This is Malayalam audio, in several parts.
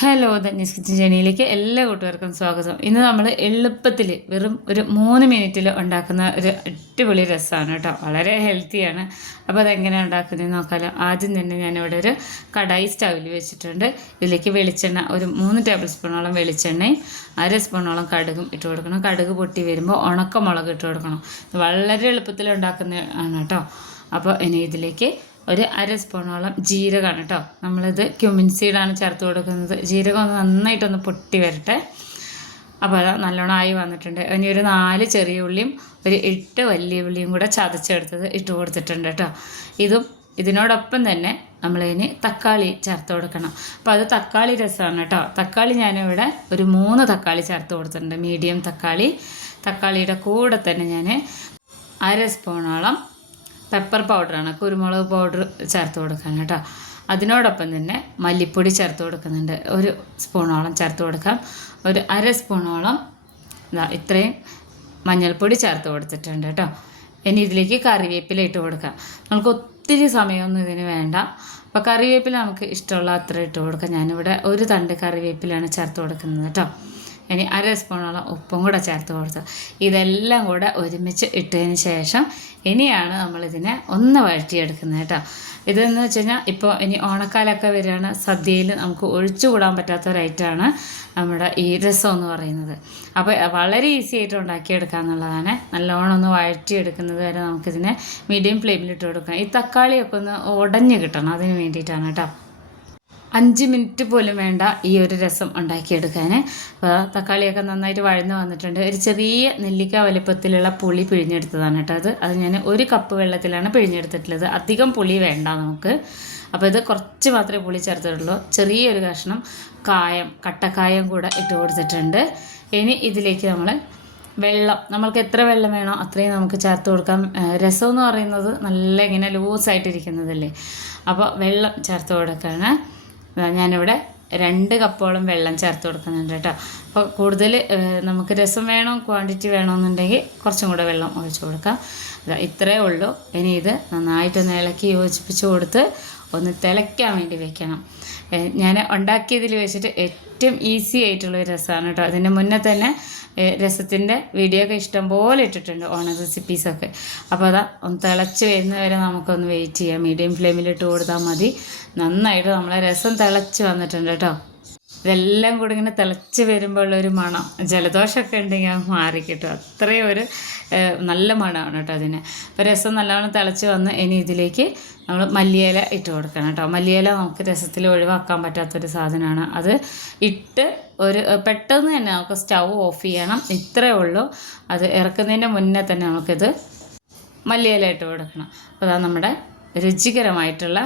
ഹലോ ധന്യസ് കിച്ചൻ ജേണിയിലേക്ക് എല്ലാ കൂട്ടുകാർക്കും സ്വാഗതം. ഇന്ന് നമ്മൾ എളുപ്പത്തിൽ വെറും ഒരു മൂന്ന് മിനിറ്റിൽ ഉണ്ടാക്കുന്ന ഒരു അടിപൊളി രസമാണ് കേട്ടോ. വളരെ ഹെൽത്തിയാണ് അപ്പോൾ അതെങ്ങനെ ഉണ്ടാക്കുന്നത് നോക്കാമല്ലോ ആദ്യം തന്നെ ഞാനിവിടെ ഒരു കടായി സ്റ്റൗവിൽ വെച്ചിട്ടുണ്ട്. ഇതിലേക്ക് വെളിച്ചെണ്ണ ഒരു മൂന്ന് ടേബിൾ സ്പൂണോളം വെളിച്ചെണ്ണയും അര സ്പൂണോളം കടുകും ഇട്ട് കൊടുക്കണം. കടുക് പൊട്ടി വരുമ്പോൾ ഉണക്കമുളക് ഇട്ട് കൊടുക്കണം. വളരെ എളുപ്പത്തിൽ ഉണ്ടാക്കുന്നതാണ് കേട്ടോ. അപ്പോൾ ഇനി ഇതിലേക്ക് ഒരു അര സ്പൂണോളം ജീരകമാണ് കേട്ടോ നമ്മളിത് ക്യുമിൻ സീഡാണ് ചേർത്ത് കൊടുക്കുന്നത്. ജീരകം ഒന്ന് നന്നായിട്ടൊന്ന് പൊട്ടി വരട്ടെ. അപ്പോൾ അത് നല്ലോണം ആയി വന്നിട്ടുണ്ട്. ഇനി ഒരു നാല് ചെറിയ ഉള്ളിയും ഒരു എട്ട് വലിയ ഉള്ളിയും കൂടെ ചതച്ചെടുത്തത് ഇട്ട് കൊടുത്തിട്ടുണ്ട് കേട്ടോ ഇതും ഇതിനോടൊപ്പം തന്നെ നമ്മളിനി തക്കാളി ചേർത്ത് കൊടുക്കണം. അപ്പോൾ അത് തക്കാളി രസമാണ് കേട്ടോ തക്കാളി ഞാനിവിടെ ഒരു മൂന്ന് തക്കാളി ചേർത്ത് കൊടുത്തിട്ടുണ്ട്. മീഡിയം തക്കാളി. തക്കാളിയുടെ കൂടെ തന്നെ ഞാൻ അര സ്പൂണോളം പെപ്പർ പൗഡറാണ് കുരുമുളക് പൗഡർ ചേർത്ത് കൊടുക്കാൻ കേട്ടോ. അതിനോടൊപ്പം തന്നെ മല്ലിപ്പൊടി ചേർത്ത് കൊടുക്കുന്നുണ്ട്. ഒരു സ്പൂണോളം ചേർത്ത് കൊടുക്കാം. ഒരു അര സ്പൂണോളം ഇതാ ഇത്രയും മഞ്ഞൾപ്പൊടി ചേർത്ത് കൊടുത്തിട്ടുണ്ട് കേട്ടോ. ഇനി ഇതിലേക്ക് കറിവേപ്പില ഇട്ട് കൊടുക്കാം. നമുക്ക് ഒത്തിരി സമയമൊന്നും ഇതിന് വേണ്ട. അപ്പോൾ കറിവേപ്പില നമുക്ക് ഇഷ്ടമുള്ള അത്ര ഇട്ട് കൊടുക്കാം. ഞാനിവിടെ ഒരു തണ്ട് കറിവേപ്പിലാണ് ചേർത്ത് കൊടുക്കുന്നത് കേട്ടോ. ഇനി അര സ്പൂണോളം ഉപ്പും കൂടെ ചേർത്ത് കൊടുത്തു ഇതെല്ലാം കൂടെ ഒരുമിച്ച് ഇട്ടതിന് ശേഷം ഇനിയാണ് നമ്മളിതിനെ ഒന്ന് വഴറ്റിയെടുക്കുന്നത് കേട്ടോ. ഇതെന്ന് വെച്ച് കഴിഞ്ഞാൽ ഇപ്പോൾ ഇനി ഓണക്കാലമൊക്കെ വരികയാണ്. സദ്യയിൽ നമുക്ക് ഒഴിച്ചുകൂടാൻ പറ്റാത്ത ഒരു ഐറ്റമാണ് നമ്മുടെ ഈ രസം എന്ന് പറയുന്നത്. അപ്പോൾ വളരെ ഈസി ആയിട്ട് ഉണ്ടാക്കിയെടുക്കുക എന്നുള്ളതാണ്. നല്ലോണം ഒന്ന് വഴറ്റിയെടുക്കുന്നത് വരെ നമുക്കിതിനെ മീഡിയം ഫ്ലെയിമിലിട്ട് കൊടുക്കാം ഈ തക്കാളിയൊക്കെ ഒന്ന് ഉടഞ്ഞ് കിട്ടണം അതിന് വേണ്ടിയിട്ടാണ് കേട്ടോ. അഞ്ച് മിനിറ്റ് പോലും വേണ്ട ഈ ഒരു രസം ഉണ്ടാക്കിയെടുക്കാൻ. അപ്പോൾ തക്കാളിയൊക്കെ നന്നായിട്ട് വഴന്ന് വന്നിട്ടുണ്ട്. ഒരു ചെറിയ നെല്ലിക്ക വലിപ്പത്തിലുള്ള പുളി പിഴിഞ്ഞെടുത്തതാണ് കേട്ടോ അത്. അത് ഞാൻ ഒരു കപ്പ് വെള്ളത്തിലാണ് പിഴിഞ്ഞെടുത്തിട്ടുള്ളത്. അധികം പുളി വേണ്ട നമുക്ക്. അപ്പോൾ ഇത് കുറച്ച് മാത്രമേ പുളി ചേർത്തിട്ടുള്ളൂ. ചെറിയൊരു കഷ്ണം കായം കട്ടക്കായം കൂടെ ഇട്ട് കൊടുത്തിട്ടുണ്ട്. ഇനി ഇതിലേക്ക് നമ്മൾ വെള്ളം. നമ്മൾക്ക് എത്ര വെള്ളം വേണോ അത്രയും നമുക്ക് ചേർത്ത് കൊടുക്കാം. രസം എന്ന് പറയുന്നത് നല്ല ഇങ്ങനെ ലൂസായിട്ടിരിക്കുന്നതല്ലേ? അപ്പോൾ വെള്ളം ചേർത്ത് കൊടുക്കുകയാണ് ഞാനിവിടെ രണ്ട് കപ്പോളം വെള്ളം ചേർത്ത് കൊടുക്കുന്നുണ്ട് കേട്ടോ. അപ്പോൾ കൂടുതൽ നമുക്ക് രസം വേണോ ക്വാണ്ടിറ്റി വേണമെന്നുണ്ടെങ്കിൽ കുറച്ചും കൂടെ വെള്ളം ഒഴിച്ചു കൊടുക്കാം. ഇത്രയേ ഉള്ളൂ. ഇനി ഇത് നന്നായിട്ടൊന്ന് ഇളക്കി യോജിപ്പിച്ച് കൊടുത്ത് ഒന്ന് തിളയ്ക്കാൻ വേണ്ടി വെക്കണം. ഞാൻ ഉണ്ടാക്കിയതിൽ വെച്ചിട്ട് ഏറ്റവും ഈസി ആയിട്ടുള്ള ഒരു രസമാണ് കേട്ടോ. അതിന്റെ മുന്നേ തന്നെ രസത്തിന്റെ വീഡിയോ ഒക്കെ ഇഷ്ടംപോലെ ഇട്ടിട്ടുണ്ട് ഓണ റെസിപ്പീസൊക്കെ അപ്പോൾ അതാ ഒന്ന് തിളച്ച് വരുന്നവരെ നമുക്കൊന്ന് വെയിറ്റ് ചെയ്യാം. മീഡിയം ഫ്ലെയിമിലിട്ട് കൊടുത്താൽ മതി. നന്നായിട്ട് നമ്മളെ രസം തിളച്ച് വന്നിട്ടുണ്ട് കേട്ടോ. ഇതെല്ലാം കൂടി ഇങ്ങനെ തിളച്ച് വരുമ്പോഴുള്ളൊരു മണം. ജലദോഷമൊക്കെ ഉണ്ടെങ്കിൽ അത് മാറി കിട്ടും. അത്രയും ഒരു നല്ല മണമാണ് കേട്ടോ അതിന്. അപ്പോൾ രസം നല്ലവണ്ണം തിളച്ച് വന്ന് ഇനി ഇതിലേക്ക് നമ്മൾ മല്ലിയില ഇട്ട് കൊടുക്കണം കേട്ടോ. മല്ലിയില നമുക്ക് രസത്തിൽ ഒഴിവാക്കാൻ പറ്റാത്തൊരു സാധനമാണ്. അത് ഇട്ട് ഒരു പെട്ടെന്ന് തന്നെ നമുക്ക് സ്റ്റൗ ഓഫ് ചെയ്യണം. ഇത്രയേ ഉള്ളൂ. അത് ഇറക്കുന്നതിന്റെ മുന്നേ തന്നെ നമുക്കിത് മല്ലിയില ഇട്ട് കൊടുക്കണം. അപ്പോൾ അതാ നമ്മുടെ രുചികരമായിട്ടുള്ള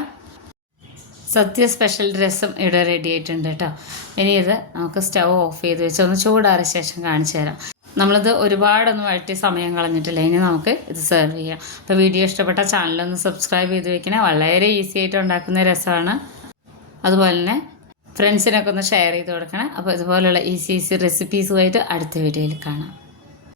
സദ്യ സ്പെഷ്യൽ ഡ്രസ്സും ഇവിടെ റെഡി ആയിട്ടുണ്ട് കേട്ടോ. ഇനി ഇത് നമുക്ക് സ്റ്റവ് ഓഫ് ചെയ്ത് വെച്ച് ഒന്ന് ചൂടാറിയ ശേഷം കാണിച്ചു തരാം. നമ്മളിത് ഒരുപാടൊന്നും വഴറ്റി സമയം കളഞ്ഞിട്ടില്ല. ഇനി നമുക്ക് ഇത് സെർവ് ചെയ്യാം. അപ്പോൾ വീഡിയോ ഇഷ്ടപ്പെട്ട ചാനലൊന്ന് സബ്സ്ക്രൈബ് ചെയ്ത് വെക്കണേ. വളരെ ഈസി ആയിട്ട് ഉണ്ടാക്കുന്ന രസമാണ്. അതുപോലെ തന്നെ ഫ്രണ്ട്സിനൊക്കെ ഒന്ന് ഷെയർ ചെയ്ത് കൊടുക്കണം. അപ്പോൾ ഇതുപോലുള്ള ഈസി ഈസി റെസിപ്പീസുമായിട്ട് അടുത്ത വീഡിയോയിൽ കാണാം.